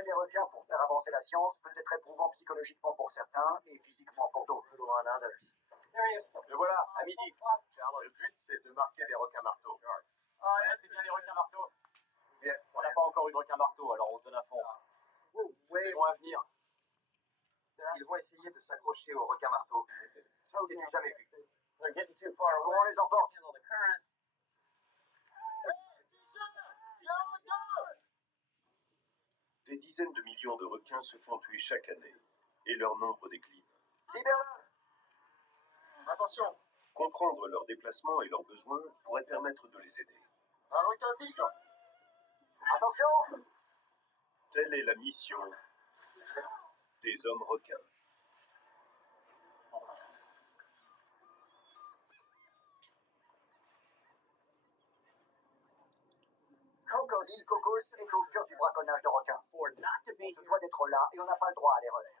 Observer des requins pour faire avancer la science peut être éprouvant psychologiquement pour certains et physiquement pour d'autres. Le voilà, à midi. Le but, c'est de marquer des requins marteaux. Ah ouais, c'est bien les requins marteaux. Bien. On n'a pas encore eu de requin marteau, alors on se donne à fond. Ils vont à venir. Ils vont essayer de s'accrocher au requin marteau. C'est du jamais vu. They're getting too far away. On les emporte. Handle the current. Des dizaines de millions de requins se font tuer chaque année, et leur nombre décline. Libère-le. Attention, Comprendre leurs déplacements et leurs besoins pourrait permettre de les aider. un requin tigre. Attention. Telle est la mission des hommes requins. L'île Cocos est au cœur du braconnage de requins. For not to be On se doit d'être là et on n'a pas le droit à l'erreur.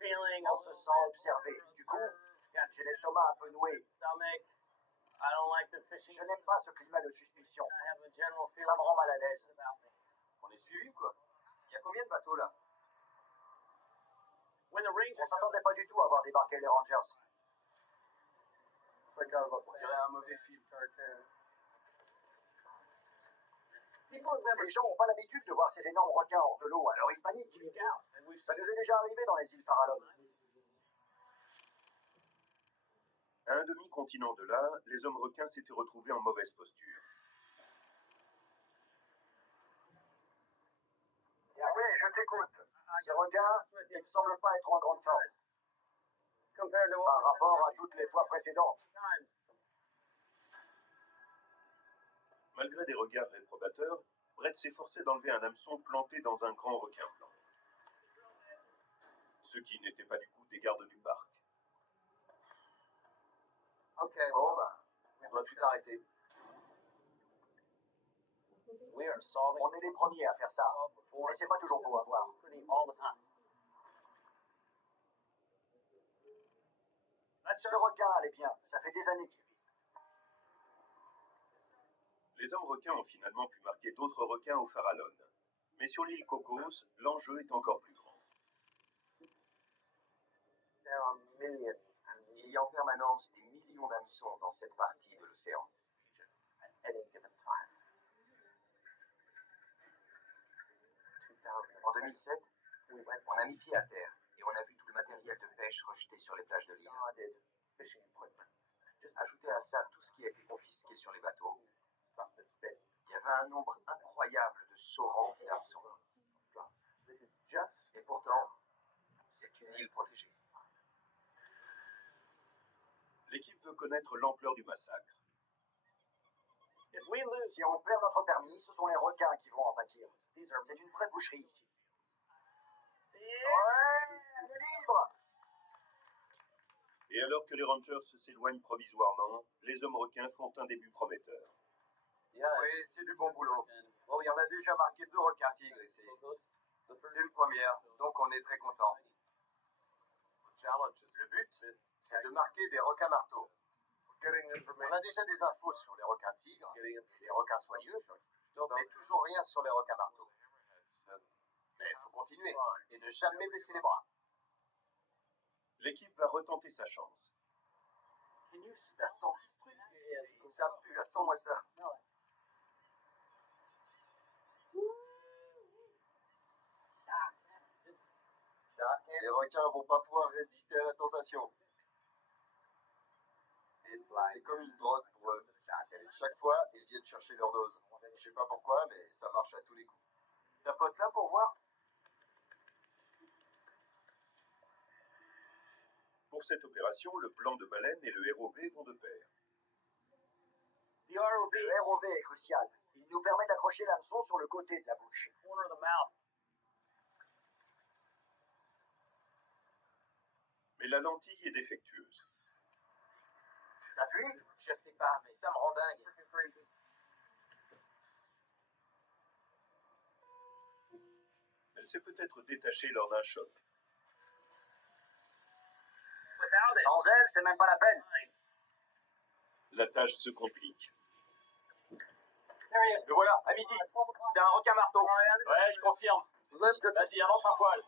feeling On se sent observé. Du coup, j'ai l'estomac un peu noué. stomach. I don't like the fishing. Je n'aime pas ce climat de suspicion. I have a general feeling Ça me rend mal à l'aise. about me. On est suivi, quoi. Il y a combien de bateaux là? When the On Rangers s'attendait pas du tout à voir débarquer les Rangers. Ça calme. On dirait un mauvais film. Les gens n'ont pas l'habitude de voir ces énormes requins hors de l'eau, alors ils paniquent. freak out, and we've Ça seen nous est déjà arrivé dans les îles Farallon. À un demi-continent de là, les hommes requins s'étaient retrouvés en mauvaise posture. Oui, je t'écoute. Ces requins, ils ne semblent pas être en grande forme compared to par what rapport à toutes les fois précédentes. times. Malgré des regards réprobateurs, Brett s'efforçait d'enlever un hameçon planté dans un grand requin blanc. Ceux qui n'étaient pas du coup des gardes du parc. Ok. Bon, bah, on doit tout arrêter. We are solving On est les premiers à faire ça. before Mais c'est pas toujours beau à voir. pretty all the time. Ce requin allait bien. Ça fait des années qu'il vit. Les hommes requins ont finalement pu marquer d'autres requins au Farallon. Mais sur l'île Cocos, l'enjeu est encore plus grand. Il y a en permanence des millions d'hameçons dans cette partie de l'océan. At any given time. En 2007, on a mis pied à terre et on a vu tout le matériel de pêche rejeté sur les plages de l'île. Guarded fishing equipment. Ajoutez à ça tout ce qui a été confisqué sur les bateaux. Stuff that's been. Il y avait un nombre incroyable de sauts remplis d'hameçons. This is just Et pourtant, c'est une île protégée. L'équipe veut connaître l'ampleur du massacre. if we lose. Si on perd notre permis, ce sont les requins qui vont en pâtir. C'est une vraie boucherie ici. Ouais, elle est libre. Et alors que les Rangers s'éloignent provisoirement, les hommes requins font un début prometteur. Oui, c'est du bon boulot. Bon, il y en a déjà marqué 2 requins tigres ici. C'est une première, donc on est très content. Le but, c'est de marquer des requins marteaux. On a déjà des infos sur les requins tigres, les requins soyeux, mais toujours rien sur les requins marteaux. Mais il faut continuer et ne jamais baisser les bras. L'équipe va retenter sa chance. T'as senti ce truc? Ça pue, là, sens-moi ça. Les requins vont pas pouvoir résister à la tentation. C'est comme une drogue pour eux. Chaque fois, ils viennent chercher leur dose. Je sais pas pourquoi, mais ça marche à tous les coups. Ta pote là pour voir? Pour cette opération, le plan de baleine et le ROV vont de pair. The ROV Le ROV est crucial. Il nous permet d'accrocher l'hameçon sur le côté de la bouche. corner of the mouth. Mais la lentille est défectueuse. Ça fuit? Je sais pas, mais ça me rend dingue. Elle s'est peut-être détachée lors d'un choc. Without it. Sans elle, c'est même pas la peine. La tâche se complique. There he is. Le voilà, à midi. C'est un requin marteau. Ouais, je confirme. Vas-y, avance un poil.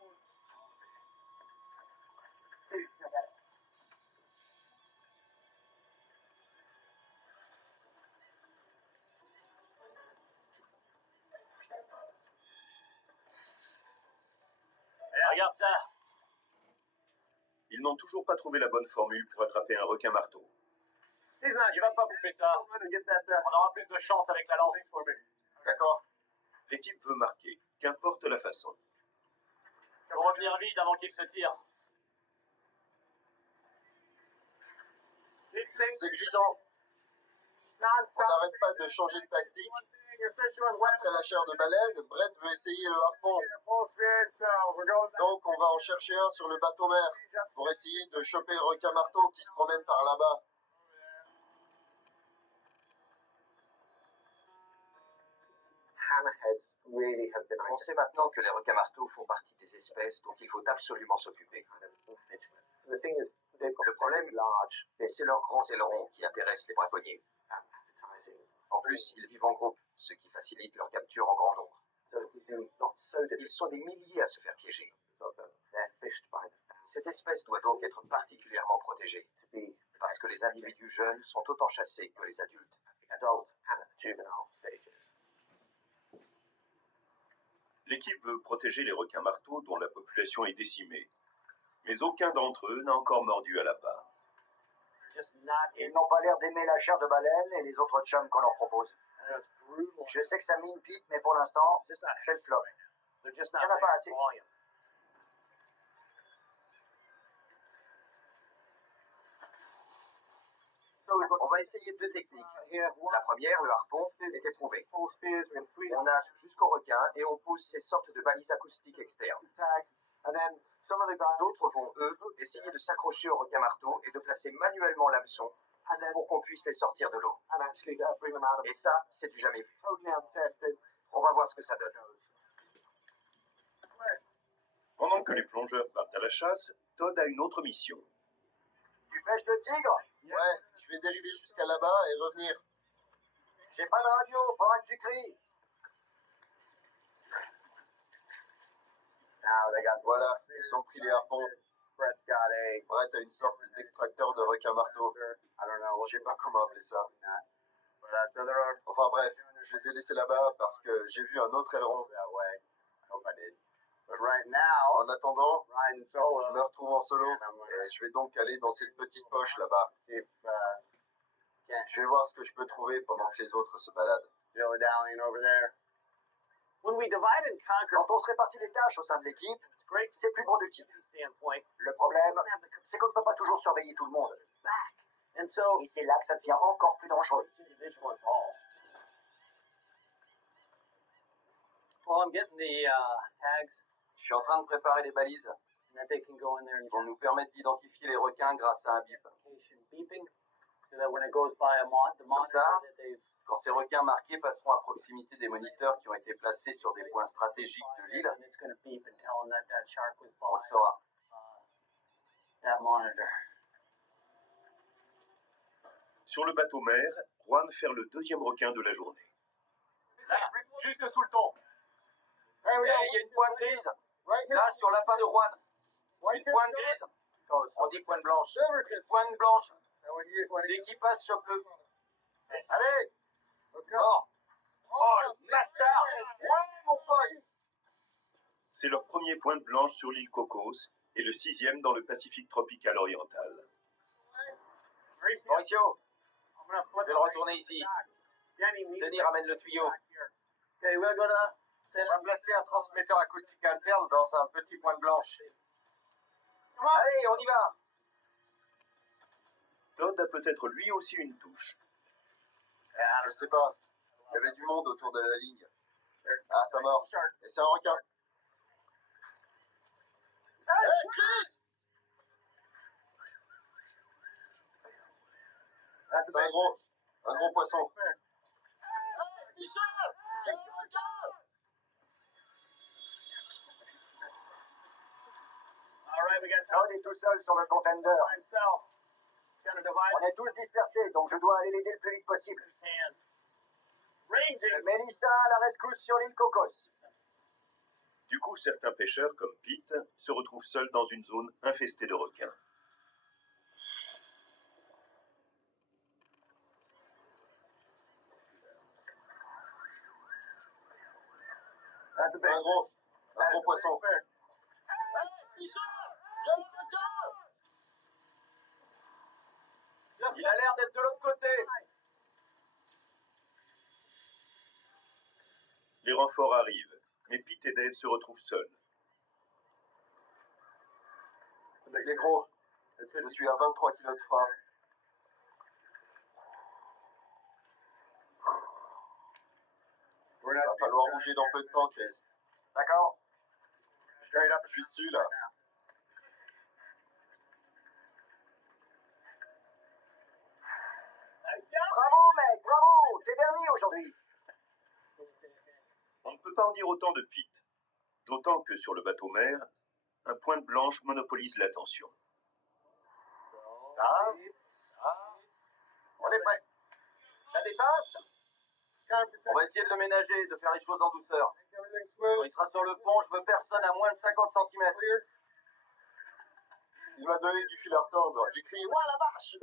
Regarde ça. Ils n'ont toujours pas trouvé la bonne formule pour attraper un requin marteau. Il va pas bouffer ça. On aura plus de chance avec la lance. D'accord. L'équipe veut marquer, qu'importe la façon. Faut revenir vite avant qu'il se tire. C'est grisant. On n'arrête pas de changer de tactique. Après la chair de baleine, Brett veut essayer le harpon. Donc on va en chercher un sur le bateau mère pour essayer de choper le requin marteau qui se promène par là-bas. On sait maintenant que les requins-marteaux font partie des espèces dont il faut absolument s'occuper. Le problème, c'est leurs grands ailerons qui intéressent les braconniers. En plus, ils vivent en groupe, ce qui facilite leur capture en grand nombre. Ils sont des milliers à se faire piéger. Cette espèce doit donc être particulièrement protégée, parce que les individus jeunes sont autant chassés que les adultes. L'équipe veut protéger les requins marteaux dont la population est décimée. Mais aucun d'entre eux n'a encore mordu à l'appât. Ils n'ont pas l'air d'aimer la chair de baleine et les autres chums qu'on leur propose. Je sais que ça mine Pete, mais pour l'instant, c'est le flop. Il n'y en a pas assez. On va essayer deux techniques. La première, le harpon, est éprouvée. On nage jusqu'au requin et on pousse ces sortes de balises acoustiques externes. D'autres vont, eux, essayer de s'accrocher au requin-marteau et de placer manuellement l'hameçon pour qu'on puisse les sortir de l'eau. Et ça, c'est du jamais vu. On va voir ce que ça donne. Pendant que les plongeurs partent à la chasse, Todd a une autre mission. Tu pêches le tigre? Ouais, je vais dériver jusqu'à là-bas et revenir. J'ai pas de radio, faudra que tu cries. Voilà, ils ont pris les harpons. Brett a une sorte d'extracteur de requin marteau. Je sais pas comment appeler ça. Enfin bref, je les ai laissés là-bas parce que j'ai vu un autre aileron. En attendant, je me retrouve en solo et je vais donc aller dans cette petite poche là-bas. Je vais voir ce que je peux trouver pendant que les autres se baladent. When we divide and conquer, Quand on se répartit les tâches au sein de l'équipe, it's great c'est plus productif. standpoint. Le problème, c'est qu'on ne peut pas toujours surveiller tout le monde. And so Et c'est là que ça devient encore plus dangereux. it's individual involved. Well, I'm getting the tags Je suis en train de préparer les balises and that they can go in there and qui vont nous permettre d'identifier les requins grâce à un bip. location beeping so that when it goes by the monitor ça, that they've Quand ces requins marqués passeront à proximité des moniteurs qui ont été placés sur des points stratégiques de l'île, and it's going to beep and tell them that that shark was on le by saura. that monitor. Sur le bateau mère, Juan fait le deuxième requin de la journée. Là, juste sous le ton. Il y a une pointe grise. Là, sur l'appât de Juan. Une pointe grise. On dit pointe blanche. Pointe blanche. L'équipage chope-le. Allez. Mort. Oh, le bastard. Ouais, mon pote. C'est leur premier pointe blanche sur l'île Cocos et le 6e dans le Pacifique tropical oriental. Mauricio, je vais le retourner ici. Denis ramène le tuyau. Okay, we're gonna On va placer un transmetteur acoustique interne dans un petit point de blanche. Allez, on y va. Todd a peut-être lui aussi une touche. Je sais pas, il y avait du monde autour de la ligne. Ah, ça mord. Et c'est un requin. Hey, Chris! C'est un gros poisson. Hey, Michel! J'ai vu un requin! all right, we got Todd est tout seul sur le contender. by himself. Gonna divide On est tous dispersés, donc je dois aller l'aider le plus vite possible. and range Melissa à la rescousse sur l'île Cocos. Du coup, certains pêcheurs, comme Pete, se retrouvent seuls dans une zone infestée de requins. C'est un gros poisson. Il a l'air d'être de l'autre côté. Les renforts arrivent, mais Pete et Dave se retrouvent seuls. Il est gros. Je suis à 23 kg de frein. Il va falloir bouger dans peu de temps, Chris. D'accord. Je suis dessus, là. Bravo, mec, bravo. T'es dernier aujourd'hui. On ne peut pas en dire autant de Pete, d'autant que sur le bateau mère, un point de blanche monopolise l'attention. Ça. On est prêt. Ça dépasse. On va essayer de le ménager, de faire les choses en douceur. Quand il sera sur le pont, je veux personne à moins de 50 cm. Il m'a donné du fil à retordre. J'ai crié, ouah la vache!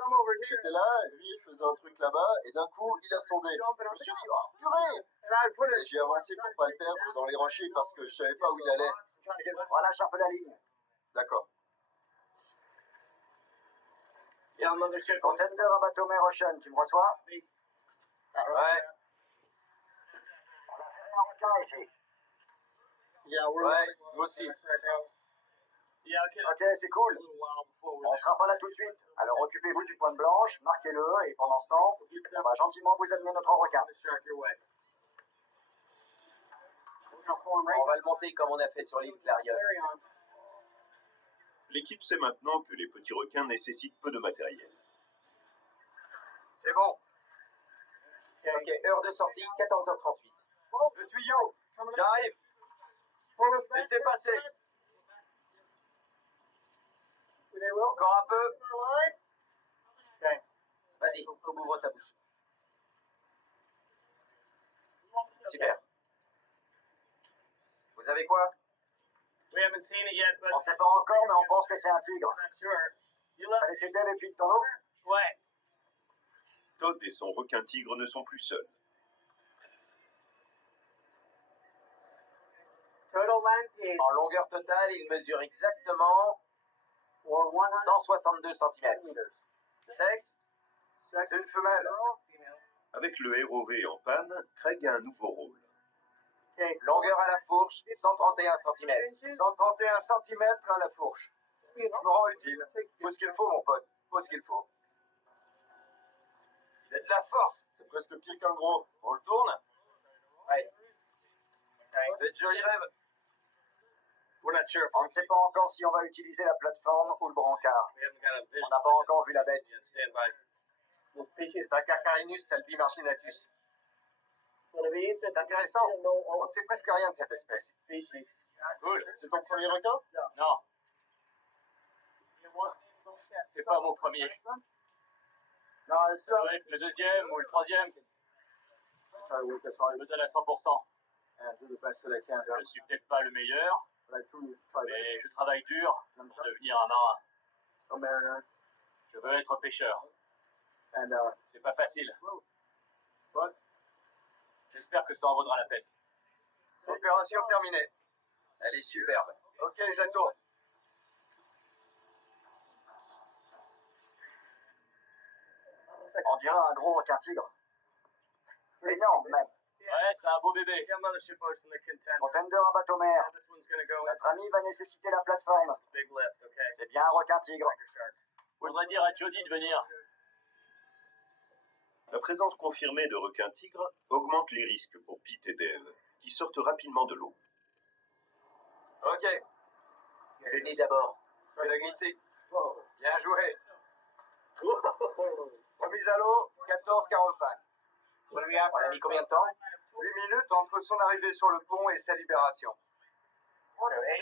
J'étais là, lui il faisait un truc là-bas, et d'un coup il a sondé. Je me suis dit, oh purée! Et j'ai avancé pour pas le perdre dans les rochers parce que je savais pas où il allait. Relâche un peu la ligne. D'accord. Contender à bateau mère Ocean, tu me reçois? Ouais. Ouais, nous aussi. Ok, c'est cool. On sera pas là tout de suite. Alors occupez-vous du point de blanche, marquez-le, et pendant ce temps, on va gentiment vous amener notre requin. On va le monter comme on a fait sur l'île Clarion. L'équipe sait maintenant que les petits requins nécessitent peu de matériel. C'est bon. Ok, heure de sortie, 14h38. Le tuyau. J'arrive. Laissez passer. Encore un peu. Vas-y, ouvre sa bouche. Super. Vous avez quoi? On sait pas encore, mais on pense que c'est un tigre. T'as laissé Dave et Pete dans l'eau? Todd et son requin tigre ne sont plus seuls. En longueur totale, il mesure exactement 162 cm. Sexe? C'est une femelle. Avec le ROV en panne, Craig a un nouveau rôle. Longueur à la fourche, 131 cm. 131 cm à la fourche. Je me rends utile. Faut ce qu'il faut, mon pote. Faut ce qu'il faut. Il a de la force. C'est presque pire qu'un gros. On le tourne? Ouais. C'est de jolis rêves. On ne sait pas encore si on va utiliser la plateforme ou le brancard. On n'a pas encore vu la bête. C'est un Carcharinus salpimarginatus. C'est intéressant. On ne sait presque rien de cette espèce. Cool. C'est ton premier requin? Non. C'est pas mon premier. Non, Ça doit être le deuxième ou le troisième. Je me donne à 100%. Je suis peut-être pas le meilleur, mais je travaille dur pour devenir un marin. Je veux être pêcheur. C'est pas facile. J'espère que ça en vaudra la peine. Opération terminée. Elle est superbe. Ok, je la tourne. On dirait un gros requin tigre. Énorme même. Ouais, c'est un beau bébé. Contender à bateau mère. Notre ami va nécessiter la plateforme. C'est bien un requin tigre. Faudrait dire à Jody de venir. La présence confirmée de requins tigres augmente les risques pour Pete et Dave, qui sortent rapidement de l'eau. Ok. Le nez d'abord. Tu l'as glissé. Bien joué. Remise à l'eau, 14h45. On a mis combien de temps? 8 minutes entre son arrivée sur le pont et sa libération.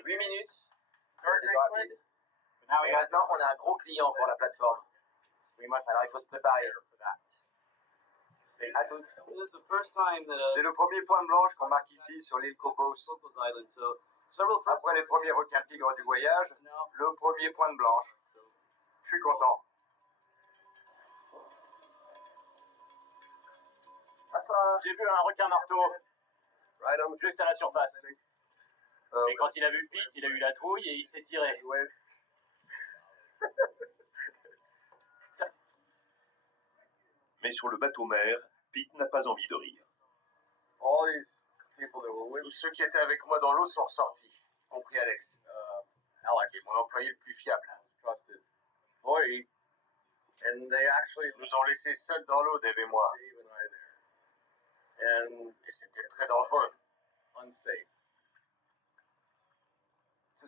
8 minutes. C'est rapide. Et maintenant, on a un gros client pour la plateforme. Alors il faut se préparer. À toutes. C'est le premier point de blanche qu'on marque ici sur l'île Cocos. Après les premiers requins tigres du voyage, le premier point de blanche. Je suis content. J'ai vu un requin marteau juste à la surface. Et quand il a vu Pete, il a eu la trouille et il s'est tiré. Mais sur le bateau-mère, Pete n'a pas envie de rire. Tous ceux qui étaient avec moi dans l'eau sont ressortis, y compris Alex. Qui est mon employé le plus fiable. Ils nous ont laissés seuls dans l'eau, Dave et moi. Et c'était très dangereux.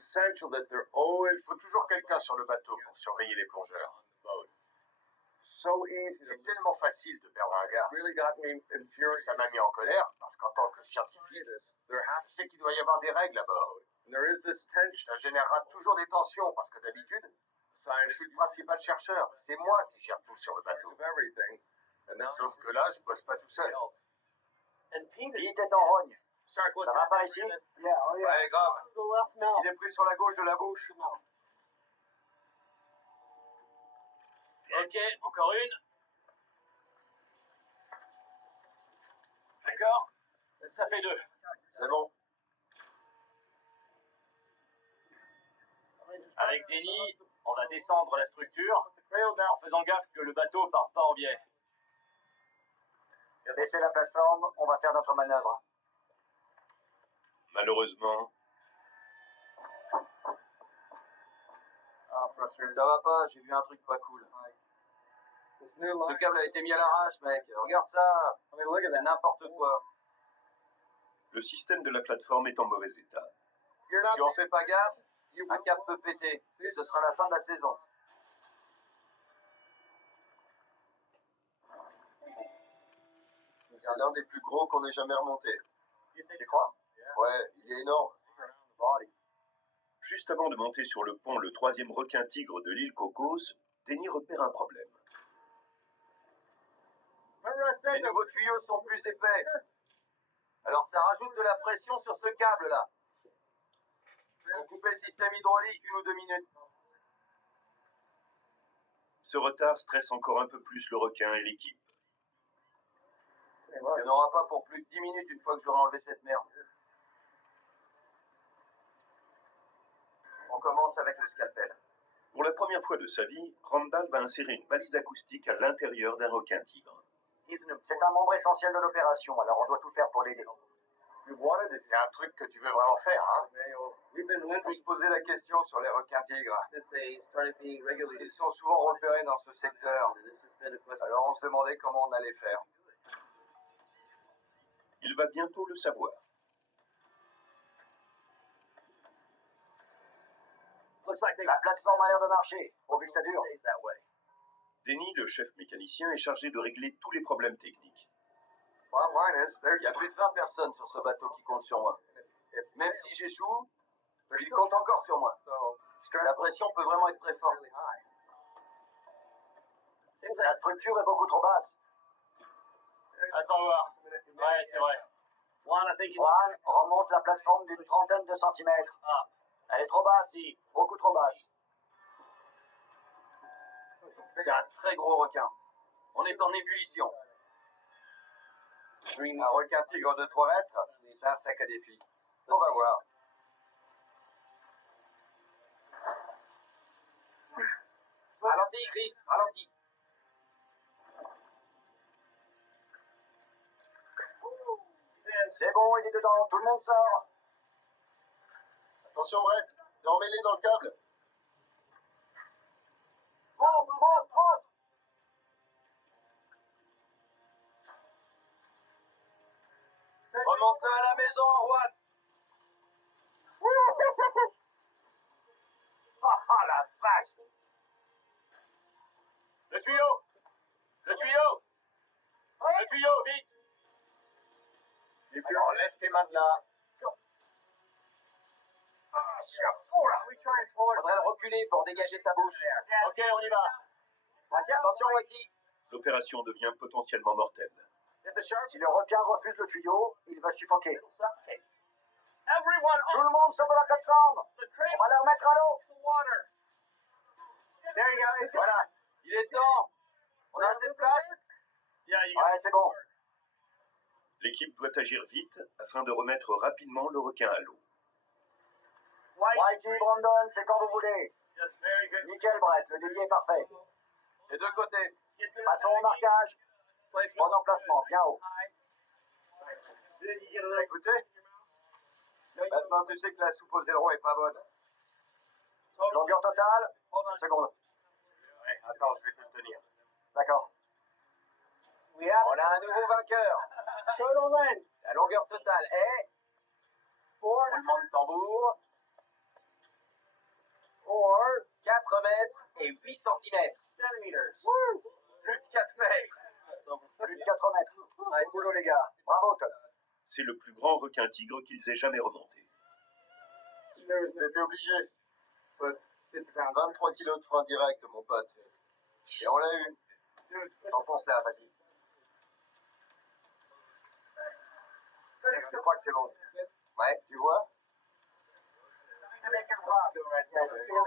Il faut toujours quelqu'un sur le bateau pour surveiller les plongeurs. C'est tellement facile de perdre un gars. Ça m'a mis en colère parce qu'en tant que scientifique, je sais qu'il doit y avoir des règles à bord. Ça générera toujours des tensions parce que d'habitude, je suis le principal chercheur. C'est moi qui gère tout sur le bateau. Sauf que là, je bosse pas tout seul. Pete est en rogne. Ça va par ici? Ouais, grave. Il est pris sur la gauche de la bouche. Ok, encore une. D'accord, ça fait 2. C'est bon. Avec Denny, on va descendre la structure en faisant gaffe que le bateau parte pas en biais. Laissez la plateforme, on va faire notre manœuvre. Malheureusement, Ça va pas, j'ai vu un truc pas cool. Ce câble a été mis à l'arrache, mec. Regarde ça. C'est n'importe quoi. le système de la plateforme est en mauvais état. Si on fait pas gaffe, un câble peut péter. Et ce sera la fin de la saison. C'est l'un des plus gros qu'on ait jamais remonté. Tu crois? Ouais, il est énorme. Juste avant de monter sur le pont le 3e requin tigre de l'île Cocos, Denny repère un problème. Les nouveaux tuyaux sont plus épais. Alors ça rajoute de la pression sur ce câble-là. Faut couper le système hydraulique 1 ou 2 minutes. Ce retard stresse encore un peu plus le requin et l'équipe. Il n'y en aura pas pour plus de 10 minutes une fois que j'aurai enlevé cette merde. On commence avec le scalpel. Pour la première fois de sa vie, Randall va insérer une balise acoustique à l'intérieur d'un requin tigre. C'est un membre essentiel de l'opération, alors on doit tout faire pour l'aider. C'est un truc que tu veux vraiment faire, hein? On peut se poser la question sur les requins tigres. Ils sont souvent repérés dans ce secteur. Alors on se demandait comment on allait faire. Il va bientôt le savoir. La plateforme a l'air de marcher, pourvu que ça dure. Denny, le chef mécanicien, est chargé de régler tous les problèmes techniques. Il y a plus de 20 personnes sur ce bateau qui comptent sur moi. Même si j'échoue, ils comptent encore sur moi. La pression peut vraiment être très forte. La structure est beaucoup trop basse. Attends voir. Ouais, c'est vrai. Juan, remonte la plateforme d'une 30aine de centimètres. Elle est trop basse, beaucoup trop basse. C'est un très gros requin. On est en ébullition. Un requin tigre de 3 mètres, c'est un sac à défi. On va voir. Ralentis, Chris, ralentis. C'est bon, il est dedans, tout le monde sort. Attention Brett, t'es emmêlé dans le câble. Monte, monte, monte. Remontez à la maison, Juan. Ah la vache. Le tuyau! Le tuyau! Le tuyau, vite! Alors lève tes mains de là. Je suis à fond là. Faudrait le reculer pour dégager sa bouche. Ok, on y va. Attention, Wakey. L'opération devient potentiellement mortelle. If the shark Si le requin refuse le tuyau, il va suffoquer. will suffocate. Everyone Tout on le monde sur de la plateforme. the crate On va les remettre à l'eau. the water. There you go. Voilà. Il est temps. On a assez de place? Ouais, c'est bon. L'équipe doit agir vite afin de remettre rapidement le requin à l'eau. Whitey, Brandon, c'est quand vous voulez. Yes, very good. Nickel, Brett, le débit est parfait. Les deux côtés. Passons au marquage. Placement. Bon emplacement, bien haut. Écoutez, maintenant tu sais que la soupe aux ailerons est pas bonne. Longueur totale, une seconde. Attends, je vais te le tenir. D'accord. On a un nouveau vainqueur. La longueur totale est... Roulement de tambour. 4 mètres et 8 centimètres. Plus de 4 mètres. Plus de 4 mètres. Nice boulot, les gars. Bravo, Todd. C'est le plus grand requin tigre qu'ils aient jamais remonté. C'était obligé. 23 kilos de frein direct, mon pote. Et on l'a eu. Enfonce là, vas-y. Je crois que c'est bon. Ouais, tu vois?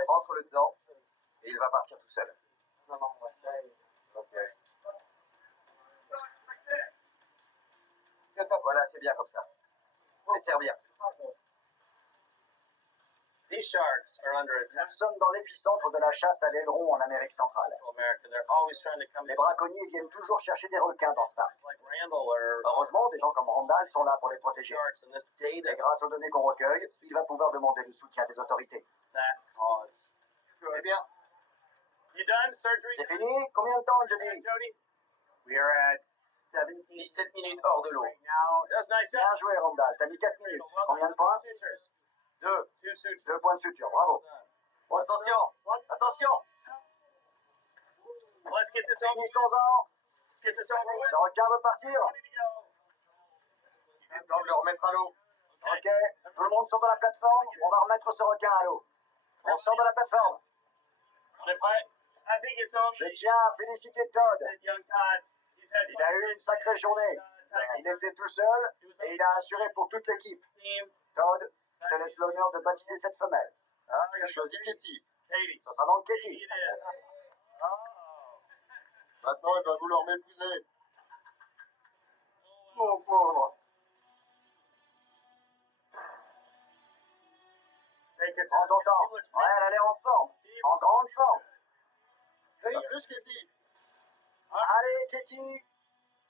Entre-le dedans et il va partir tout seul. Voilà, c'est bien comme ça. Mais serre bien. These sharks are under attack. Nous sommes dans l'épicentre de la chasse à l'aileron en Amérique centrale. America, they're always trying to come Les braconniers viennent toujours chercher des requins dans ce parc. like Randall or Heureusement, des gens comme Randall sont là pour les protéger. sharks and this Et data grâce aux données qu'on recueille, il va pouvoir demander le soutien des autorités. that cause. C'est bien. You done surgery? C'est fini? Combien de temps, Jody? Jody? We are at 17 minutes hors de l'eau. Now, that's nice. Bien joué, Randall. T'as mis 4 minutes. Combien de points? 2 sutures. 2 points de suture. Bravo. Attention! Attention! Let's get this over. Finissons-en. Let's get this over with. Ce requin veut partir. Il est temps de le remettre à l'eau. Ok. Tout le monde sort de la plateforme. On va remettre ce requin à l'eau. On sort de la plateforme. On est prêt? I think it's on. Je tiens à féliciter Todd. Young Todd. He said Il a eu une sacrée journée. Il était tout seul et il a assuré pour toute l'équipe. team. Todd, je te laisse l'honneur de baptiser cette femelle. Ah, j'ai choisi Katie. Katie. Ça sera donc Katie. It is. Maintenant, elle va vouloir m'épouser. Mon pauvre. Take your Prends ton temps. She looks Ouais, elle a l'air en forme. En grande forme. See? Pas plus, Katie. Allez, Katie.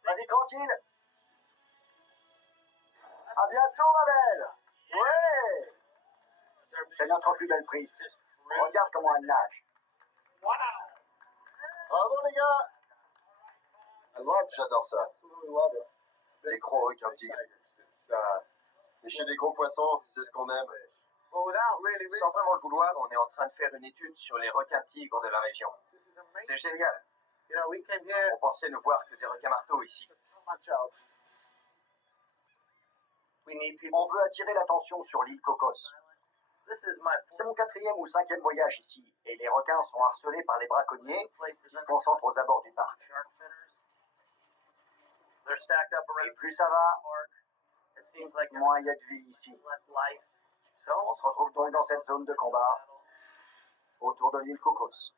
Vas-y, tranquille. À bientôt, ma belle. Ouais. C'est notre plus belle prise. Regarde comment elle nage. Wow. Bravo, les gars. J'adore ça. Les gros requins tigres. Pêcher des gros poissons, c'est ce qu'on aime. Sans vraiment le vouloir, on est en train de faire une étude sur les requins tigres de la région. C'est génial. On pensait ne voir que des requins marteaux ici. On veut attirer l'attention sur l'île Cocos. C'est mon 4e ou 5e voyage ici, et les requins sont harcelés par les braconniers qui se concentrent aux abords du parc. Et plus ça va, moins il y a de vie ici. On se retrouve donc dans cette zone de combat, autour de l'île Cocos.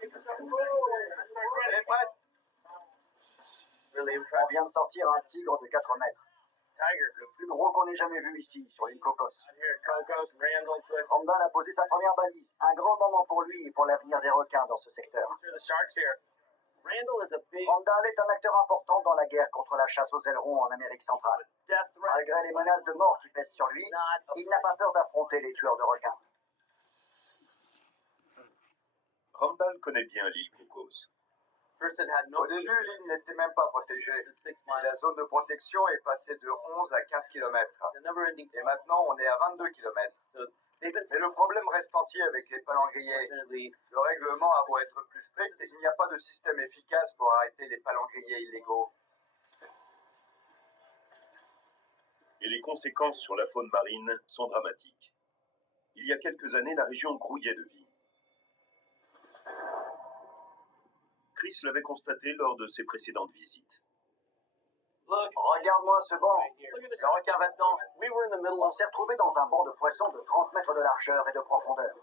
Elle est prête? On vient de sortir un tigre de 4 mètres. Le plus gros qu'on ait jamais vu ici, sur l'île Cocos. Randall a posé sa première balise. Un grand moment pour lui et pour l'avenir des requins dans ce secteur. Randall est un acteur important dans la guerre contre la chasse aux ailerons en Amérique centrale. Malgré les menaces de mort qui pèsent sur lui, il n'a pas peur d'affronter les tueurs de requins. Randall connaît bien l'île Cocos. Au début, l'île n'était même pas protégée. Et la zone de protection est passée de 11 à 15 km. Et maintenant, on est à 22 km. Mais le problème reste entier avec les palangriers. Le règlement a beau être plus strict, il n'y a pas de système efficace pour arrêter les palangriers illégaux. Et les conséquences sur la faune marine sont dramatiques. Il y a quelques années, la région grouillait de vie. Chris l'avait constaté lors de ses précédentes visites. Regarde-moi ce banc. Le requin va dedans. On s'est retrouvé dans un banc de poissons de 30 mètres de largeur et de profondeur.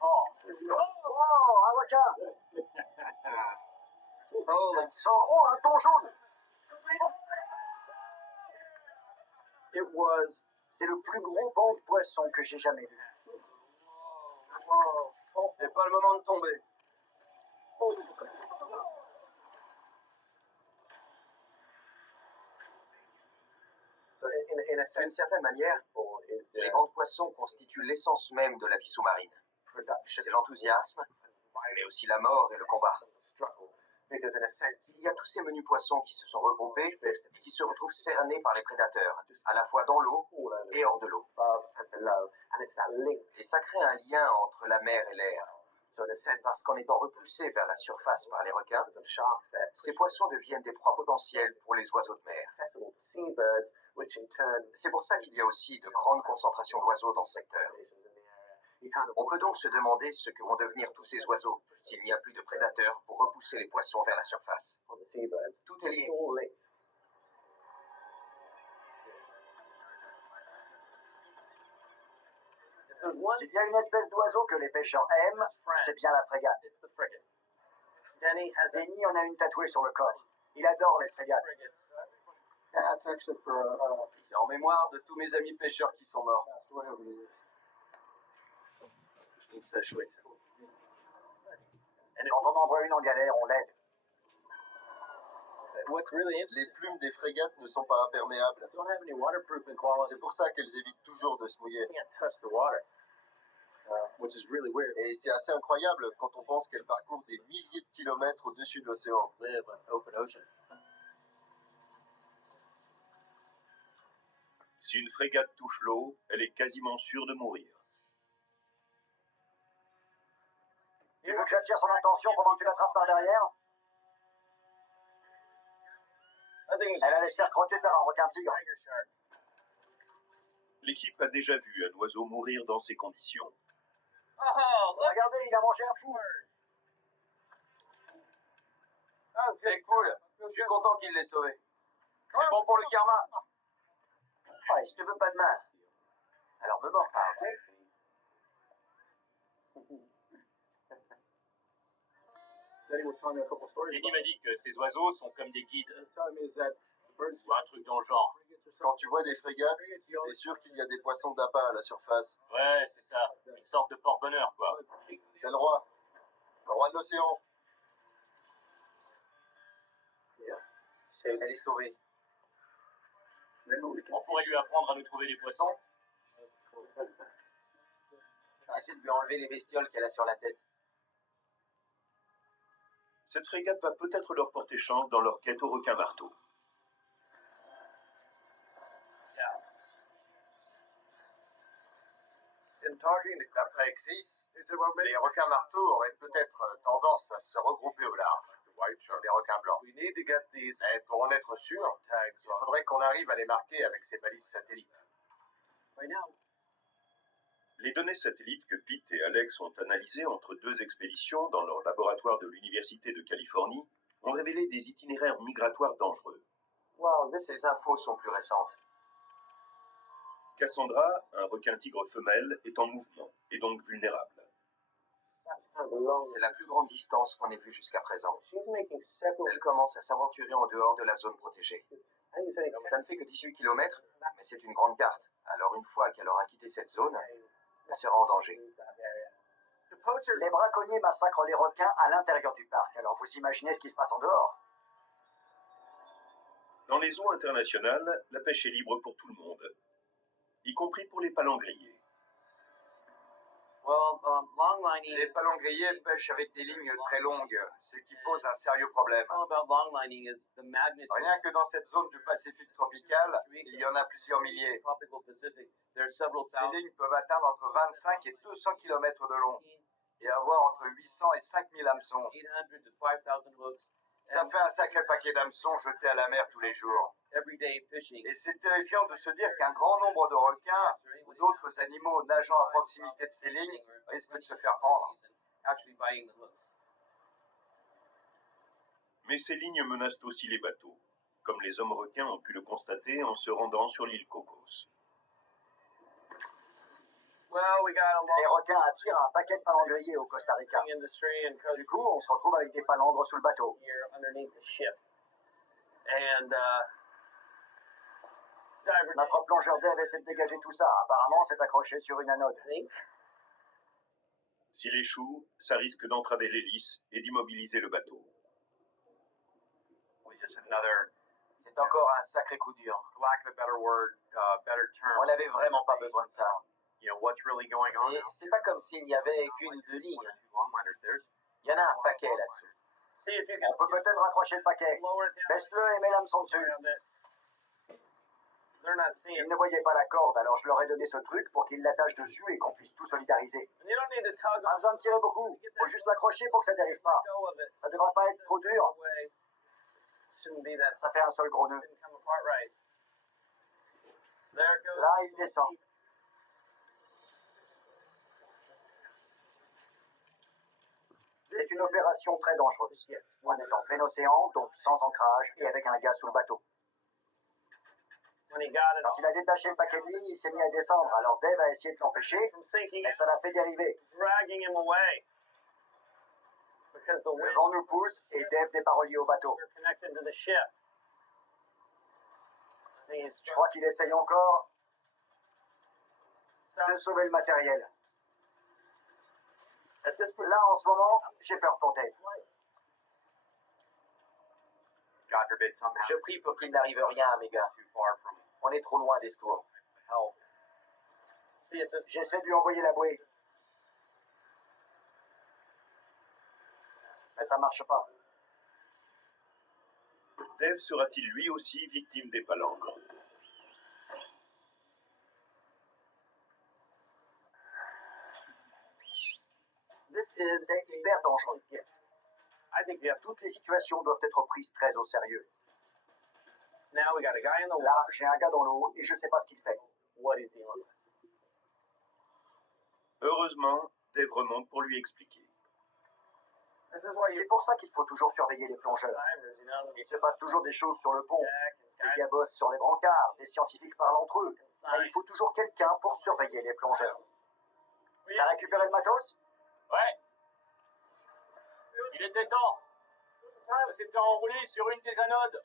Oh, un requin! Oh, un thon jaune! C'est le plus gros banc de poissons que j'ai jamais vu. C'est pas le moment de tomber. D'une certaine manière, les bancs de poissons constituent l'essence même de la vie sous-marine. C'est l'enthousiasme, mais aussi la mort et le combat. Il y a tous ces menus poissons qui se sont regroupés et qui se retrouvent cernés par les prédateurs, à la fois dans l'eau et hors de l'eau. Et ça crée un lien entre la mer et l'air. Parce qu'en étant repoussés vers la surface par les requins, ces poissons deviennent des proies potentielles pour les oiseaux de mer. C'est pour ça qu'il y a aussi de grandes concentrations d'oiseaux dans ce secteur. On peut donc se demander ce que vont devenir tous ces oiseaux s'il n'y a plus de prédateurs pour repousser les poissons vers la surface. Tout est lié. S'il y a une espèce d'oiseau que les pêcheurs aiment, c'est bien la frégate. Denny en a une tatouée sur le corps. Il adore les frégates. C'est en mémoire de tous mes amis pêcheurs qui sont morts. Je trouve ça chouette. Quand on en voit une en galère, on l'aide. Les plumes des frégates ne sont pas imperméables. C'est pour ça qu'elles évitent toujours de se mouiller. Et c'est assez incroyable quand on pense qu'elles parcourent des milliers de kilomètres au-dessus de l'océan. Si une frégate touche l'eau, elle est quasiment sûre de mourir. Tu veux que j'attire son attention pendant que tu l'attrapes par derrière? Elle allait se faire croquer par un requin-tigre. L'équipe a déjà vu un oiseau mourir dans ces conditions. Regardez, il a mangé un fou. C'est cool. Je suis content qu'il l'ait sauvé. C'est bon pour le karma. Ouais, je te veux pas de mal. Alors me mords pas, ok? Jenny m'a dit que ces oiseaux sont comme des guides, ou un truc dans le genre. Quand tu vois des frégates, t'es sûr qu'il y a des poissons d'appât à la surface. Ouais, c'est ça, une sorte de porte-bonheur, quoi. C'est le roi. Le roi de l'océan. Elle est sauvée. On pourrait lui apprendre à nous trouver des poissons. Essaie de lui enlever les bestioles qu'elle a sur la tête. Cette frégate va peut-être leur porter chance dans leur quête au requin-marteau. D'après Chris, les requins-marteaux auraient peut-être tendance à se regrouper au large, comme les requins blancs. Mais pour en être sûr, il faudrait qu'on arrive à les marquer avec ces balises satellites. Les données satellites que Pete et Alex ont analysées entre deux expéditions dans leur laboratoire de l'Université de Californie ont révélé des itinéraires migratoires dangereux. Ces infos sont plus récentes. Cassandra, un requin-tigre femelle, est en mouvement et donc vulnérable. C'est la plus grande distance qu'on ait vue jusqu'à présent. Elle commence à s'aventurer en dehors de la zone protégée. Ça ne fait que 18 km, mais c'est une grande carte. Alors une fois qu'elle aura quitté cette zone, elle sera en danger. Les braconniers massacrent les requins à l'intérieur du parc. Alors vous imaginez ce qui se passe en dehors? Dans les eaux internationales, la pêche est libre pour tout le monde, y compris pour les palangriers. Les palangriers pêchent avec des lignes très longues, ce qui pose un sérieux problème. Rien que dans cette zone du Pacifique tropical, il y en a plusieurs milliers. Ces lignes peuvent atteindre entre 25 et 200 km de long et avoir entre 800 et 5000 hameçons. Ça fait un sacré paquet d'hameçons jetés à la mer tous les jours. Et c'est terrifiant de se dire qu'un grand nombre de requins ou d'autres animaux nageant à proximité de ces lignes risquent de se faire prendre. Mais ces lignes menacent aussi les bateaux, comme les hommes requins ont pu le constater en se rendant sur l'île Cocos. Les requins attirent un paquet de palangriers au Costa Rica. Du coup, on se retrouve avec des palangres sous le bateau. Notre plongeur Dave essaie de dégager tout ça. Apparemment, c'est accroché sur une anode. S'il échoue, ça risque d'entraver l'hélice et d'immobiliser le bateau. C'est encore un sacré coup dur. On n'avait vraiment pas besoin de ça. Et c'est pas comme s'il n'y avait qu'une ou deux lignes. Il y en a un paquet là-dessus. On peut peut-être accrocher le paquet. Baisse-le et mets l'hameçon dessus. Ils ne voyaient pas la corde, alors je leur ai donné ce truc pour qu'ils l'attachent dessus et qu'on puisse tout solidariser. Pas besoin de tirer beaucoup. Faut juste l'accrocher pour que ça dérive pas. Ça devrait pas être trop dur. Ça fait un seul gros nœud. Là, il descend. C'est une opération très dangereuse. On est en plein océan, donc sans ancrage et avec un gars sous le bateau. Quand il a détaché le paquet de lignes, il s'est mis à descendre. Alors Dave a essayé de l'empêcher, mais ça l'a fait dériver. Le vent nous pousse et Dave n'est pas relié au bateau. Je crois qu'il essaye encore de sauver le matériel. Là, en ce moment, j'ai peur pour Dave. Je prie pour qu'il n'arrive rien à mes gars. On est trop loin des secours. J'essaie de lui envoyer la bouée. Mais ça marche pas. Dave sera-t-il lui aussi victime des palangres? C'est hyper dangereux. Toutes les situations doivent être prises très au sérieux. Là, j'ai un gars dans l'eau et je sais pas ce qu'il fait. Heureusement, Dave remonte pour lui expliquer. C'est pour ça qu'il faut toujours surveiller les plongeurs. Il se passe toujours des choses sur le pont. Des gars bossent sur les brancards, des scientifiques parlent entre eux. Mais il faut toujours quelqu'un pour surveiller les plongeurs. T'as récupéré le matos? Ouais. Il était temps. Ça s'était enroulé sur une des anodes.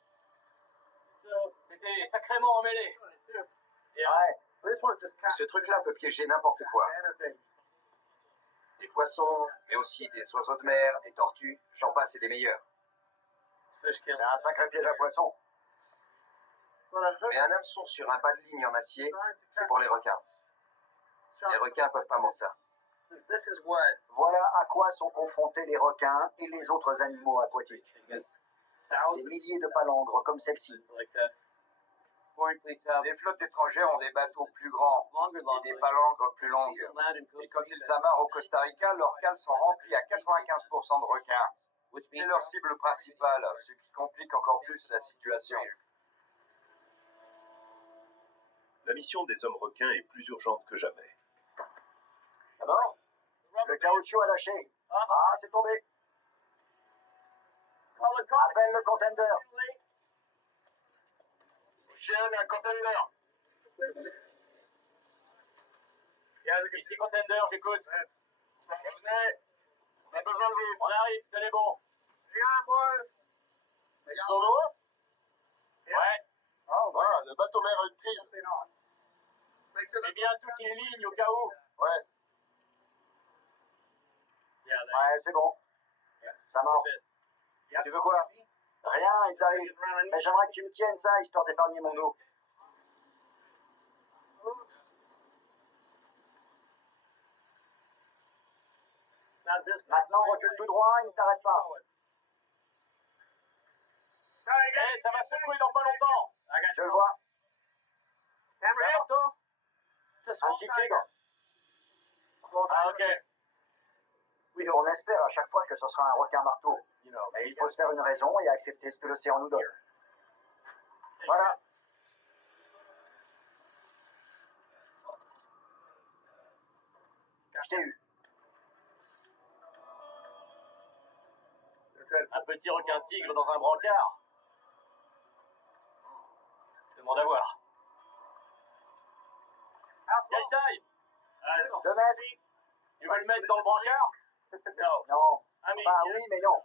C'était sacrément emmêlé. Ouais. Ce truc-là peut piéger n'importe quoi. Des poissons, mais aussi des oiseaux de mer, des tortues, j'en passe et des meilleurs. C'est un sacré piège à poisson. Mais un hameçon sur un bas de ligne en acier, c'est pour les requins. Les requins peuvent pas mordre ça. Voilà à quoi sont confrontés les requins et les autres animaux aquatiques. Des milliers de palangres comme celle-ci. Les flottes étrangères ont des bateaux plus grands et des palangres plus longues. Et quand ils amarrent au Costa Rica, leurs cales sont remplies à 95% de requins. C'est leur cible principale, ce qui complique encore plus la situation. La mission des hommes requins est plus urgente que jamais. D'abord, le caoutchouc a lâché. Ah, c'est tombé. Appelle le contender. Un contender. Ici Contender, j'écoute. Venez. On a besoin de vous. On arrive, tenez bon. Ils sont loin? Ouais. Ah, le bateau mère a une prise. Mets bien toutes les lignes au cas où. Ouais. Ouais, c'est bon. Ça mord. Tu veux quoi? Rien, ils arrivent. Mais j'aimerais que tu me tiennes ça, histoire d'épargner mon dos. Maintenant, recule tout droit, il ne t'arrête pas. Eh, ça va secouer dans pas longtemps. Je le vois. Ça va, toi? Un petit tigre. Ah, ok. On espère à chaque fois que ce sera un requin marteau. Mais il faut se faire une raison et accepter ce que l'océan nous donne. Voilà. Je t'ai eu. Un petit requin-tigre dans un brancard. Je demande à voir. Quelle taille? 2 mètres? Tu veux le mettre dans le brancard? Non. Non. I mean, Enfin, oui, mais non.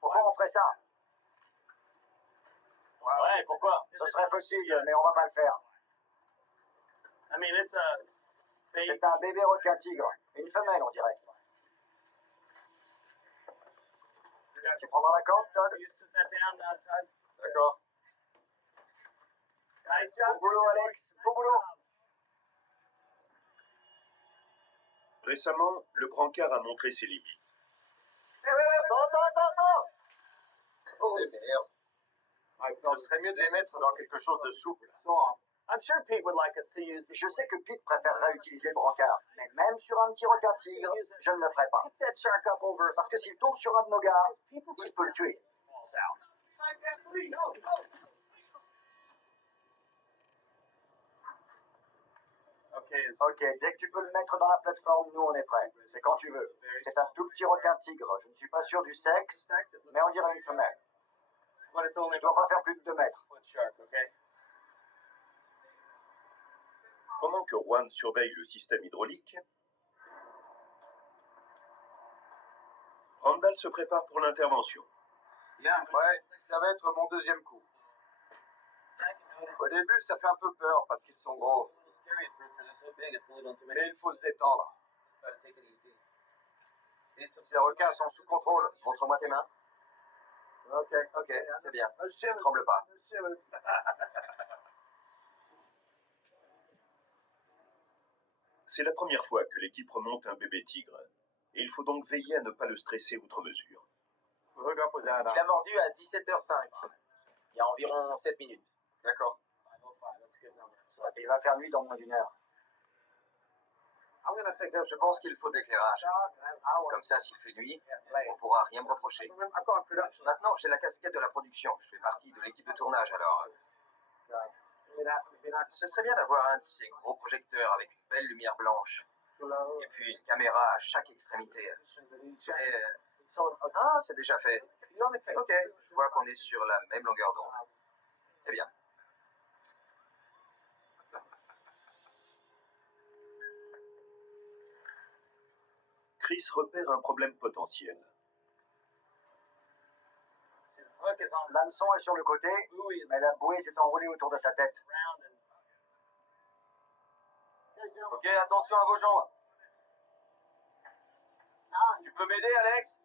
Pourquoi on ferait ça? Ouais, pourquoi? Ce serait possible, mais on va pas le faire. I mean, it's a... C'est un bébé requin-tigre. Une femelle, on dirait. Tu prendras la corde, Todd? D'accord. Bon boulot, Alex. Bon boulot. Récemment, le brancard a montré ses limites. Attends. Oh, merde. Ce serait mieux de les mettre dans quelque chose de souple. Je sais que Pete préférerait utiliser le brancard, mais même sur un petit requin-tigre, je ne le ferai pas. Parce que s'il tombe sur un de nos gars, il peut le tuer. Ok, dès que tu peux le mettre dans la plateforme, nous on est prêts. C'est quand tu veux. C'est un tout petit requin-tigre. Je ne suis pas sûr du sexe, mais on dirait une femelle. Il ne doit pas faire plus de 2 mètres. Pendant que Juan surveille le système hydraulique, Randall se prépare pour l'intervention. Ouais, ça va être mon deuxième coup. Au début, ça fait un peu peur parce qu'ils sont gros. Mais il faut se détendre. Ces requins sont sous contrôle. Montre-moi tes mains. Ok. Ok, c'est bien. Ne tremble pas. C'est la première fois que l'équipe remonte un bébé tigre, et il faut donc veiller à ne pas le stresser outre mesure. Il a mordu à 17h05. Il y a environ 7 minutes. D'accord. Il va faire nuit dans moins d'1 heure. Je pense qu'il faut de l'éclairage. Comme ça, s'il fait nuit, on pourra rien me reprocher. Maintenant, j'ai la casquette de la production. Je fais partie de l'équipe de tournage, alors... Ce serait bien d'avoir un de ces gros projecteurs avec une belle lumière blanche. Et puis une caméra à chaque extrémité. Ah, c'est déjà fait. Ok, je vois qu'on est sur la même longueur d'onde. C'est bien. Chris repère un problème potentiel. L'hameçon est sur le côté, mais la bouée s'est enroulée autour de sa tête. Ok, attention à vos jambes. Tu peux m'aider, Alex?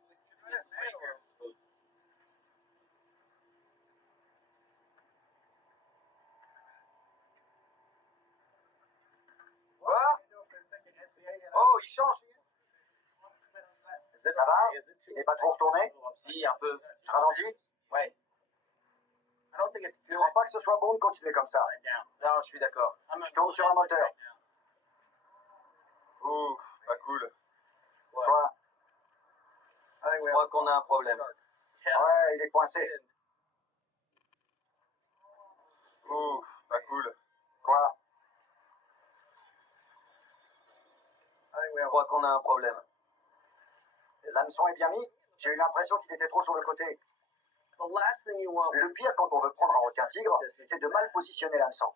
Quoi? Oh, il change. Ça va? Il n'est pas trop retourné? Si, un peu. Je ralentis? Ouais. Je crois pas que ce soit bon de continuer comme ça. Non, je suis d'accord. Je tourne sur un moteur. Ouf, pas cool. Quoi? Je crois qu'on a un problème. Ouais, il est coincé. Ouf, pas cool. Quoi? Je crois qu'on a un problème. L'hameçon est bien mis? J'ai eu l'impression qu'il était trop sur le côté. Le pire quand on veut prendre un requin-tigre, c'est de mal positionner l'hameçon.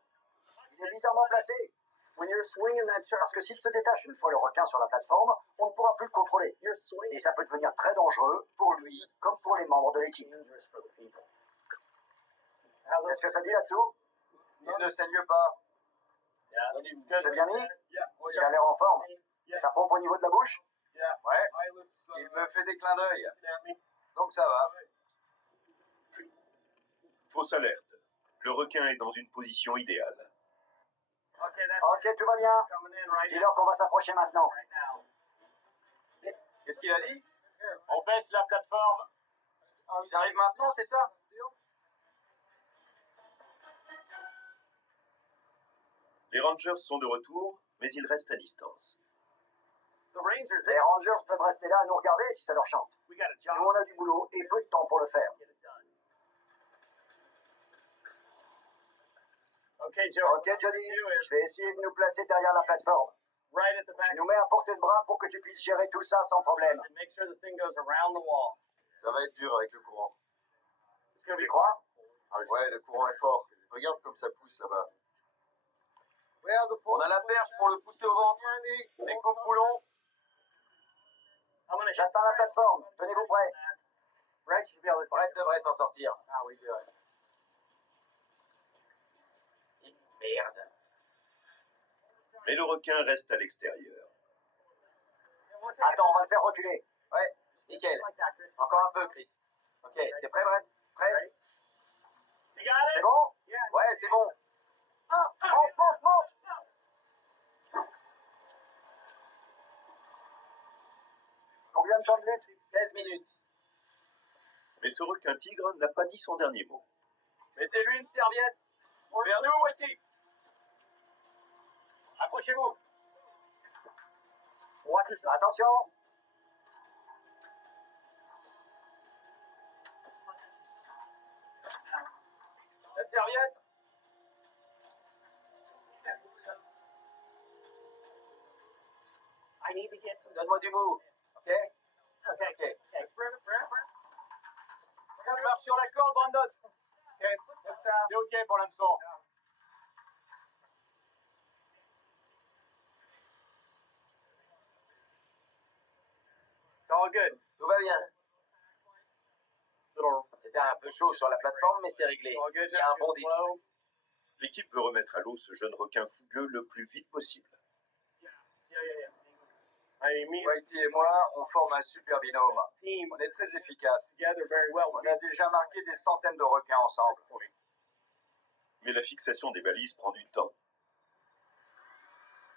Il est bizarrement placé. Parce que s'il se détache une fois le requin sur la plateforme, on ne pourra plus le contrôler. Et ça peut devenir très dangereux pour lui comme pour les membres de l'équipe. Qu'est-ce que ça dit là-dessous? Il ne saigne pas. C'est bien mis? Il a l'air en forme. Ça pompe au niveau de la bouche? Ouais. Il me fait des clins d'œil. Donc ça va. Fausse alerte. Le requin est dans une position idéale. Ok, tout va bien. Dis-leur qu'on va s'approcher maintenant. Qu'est-ce qu'il a dit? On baisse la plateforme. Ils arrivent maintenant, c'est ça? Les Rangers sont de retour, mais ils restent à distance. Les Rangers peuvent rester là à nous regarder si ça leur chante. Nous, on a du boulot et peu de temps pour le faire. Ok, Jody, je vais essayer de nous placer derrière la plateforme. Je nous mets à portée de bras pour que tu puisses gérer tout ça sans problème. Ça va être dur avec le courant. Tu crois? Ouais, le courant est fort. Regarde comme ça pousse là-bas. On a la perche pour le pousser au ventre. Les copoulons. J'atteins la plateforme. Tenez-vous prêts. Brett devrait s'en sortir. Merde. Mais le requin reste à l'extérieur. Attends, on va le faire reculer. Ouais, nickel. Encore un peu, Chris. Ok, t'es prêt, Brett? Prêt? C'est bon? Ouais, c'est bon. Monte. Combien de temps de lutte? 16 minutes. Mais ce requin-tigre n'a pas dit son dernier mot. Mettez-lui une serviette. Vers nous, Whitey. Approchez-vous. Attention. La serviette. Donne-moi du mou. Ok? Ok. Tu marches sur la corde, Brandon. Ok. C'est ok pour l'hameçon. It's all good. Tout va bien. C'était un peu chaud sur la plateforme, mais c'est réglé. Il y a un bon débit. L'équipe veut remettre à l'eau ce jeune requin fougueux le plus vite possible. Whitey et moi, on forme un super binôme. On est très efficaces. On a déjà marqué des centaines de requins ensemble. Mais la fixation des balises prend du temps.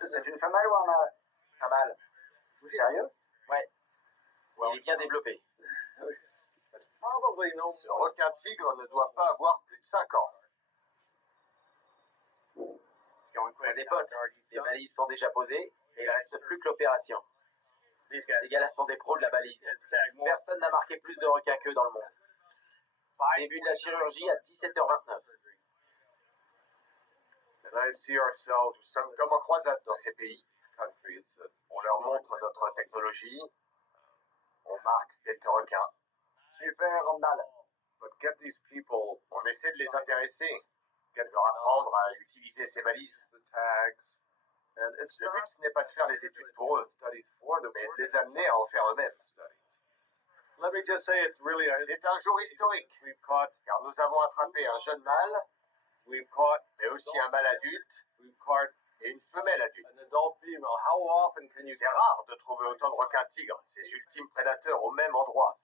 C'est une femelle ou un mâle? Un mâle. Sérieux? Ouais. Il est bien développé. Ce requin tigre ne doit pas avoir plus de 5 ans. Ça dépote. Les balises sont déjà posées et il ne reste plus que l'opération. Ces gars-là sont des pros de la balise. Personne n'a marqué plus de requins qu'eux dans le monde. Début de la chirurgie à 17h29. Nous sommes comme en croisade dans ces pays. On leur montre notre technologie. On marque quelques requins. Super, Randall. On essaie de les intéresser, de leur apprendre à utiliser ces balises. Le but, ce n'est pas de faire les études pour eux, mais de les amener à en faire eux-mêmes. C'est un jour historique, car nous avons attrapé un jeune mâle, mais aussi un mâle adulte et une femelle adulte. C'est rare de trouver autant de requins tigres, ces ultimes prédateurs au même endroit.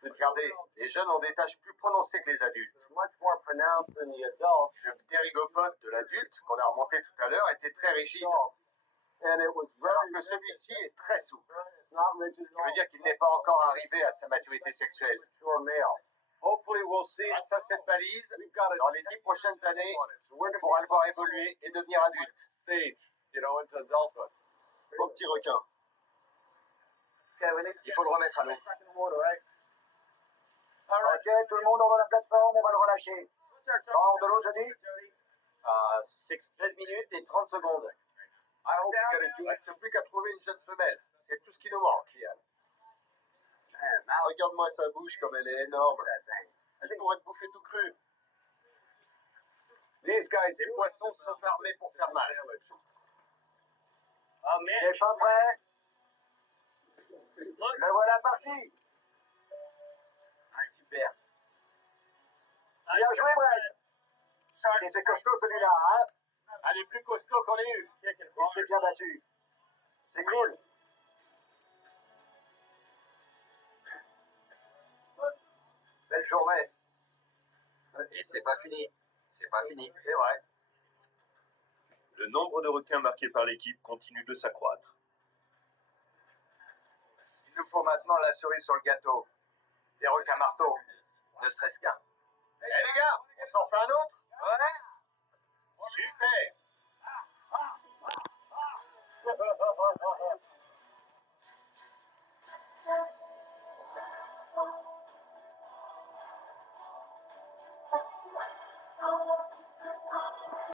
Regardez, les jeunes ont des taches plus prononcées que les adultes. Le ptérygopode de l'adulte, qu'on a remonté tout à l'heure, était très rigide, alors que celui-ci est très souple, ce qui veut dire qu'il n'est pas encore arrivé à sa maturité sexuelle. Grâce à cette balise, dans les 10 prochaines années, on pourra le voir évoluer et devenir adulte. Bon petit requin. Il faut le remettre à l'eau. Ok, tout le monde hors de la plateforme, on va le relâcher. Hors de l'eau, je dis? 16 minutes et 30 secondes. Il ne reste plus qu'à trouver une jeune femelle. C'est tout ce qui nous manque, Ian. Regarde-moi sa bouche comme elle est énorme. Elle pourrait te bouffer tout cru. Ces poissons sont armés pour faire mal. Les fins prêts? Le voilà parti. Super. Bien joué, Brett. Il était costaud celui-là, hein? Allez, plus costaud qu'on ait eu. Il s'est bien battu. C'est cool. Belle journée. Et c'est pas fini. C'est pas fini, c'est vrai. Le nombre de requins marqués par l'équipe continue de s'accroître. Il nous faut maintenant la cerise sur le gâteau. Des requins marteaux. Ne serait-ce qu'un. Eh les gars, on s'en fait un autre? Ouais. Super.